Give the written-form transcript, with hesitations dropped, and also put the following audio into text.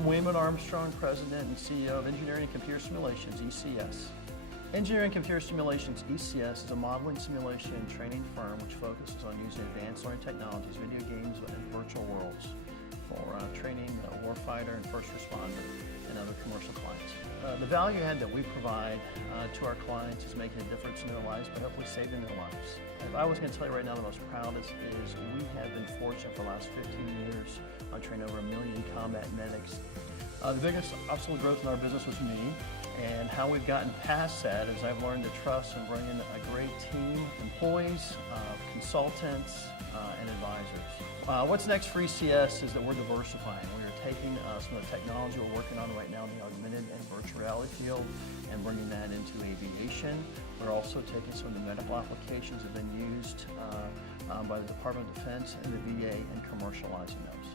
I'm Waymon Armstrong, President and CEO of Engineering and Computer Simulations, ECS. Engineering and Computer Simulations, ECS, is a modeling, simulation, and training firm which focuses on using advanced learning technologies, video games, and virtual worlds for training warfighter and first responder and other commercial clients. The value add that we provide to our clients is making a difference in their lives, but hopefully saving their lives. If I was going to tell you right now, the most proudest is we have been fortunate for the last 15 years. I trained over 1 million combat medics. The biggest obstacle to growth in our business was me, and how we've gotten past that is I've learned to trust and bring in a great team, employees, consultants, and advisors. What's next for ECS is that we're diversifying. We are taking some of the technology we're working on right now in the augmented and virtual reality field and bringing that into aviation. We're also taking some of the medical applications that have been used by the Department of Defense and the VA and commercializing those.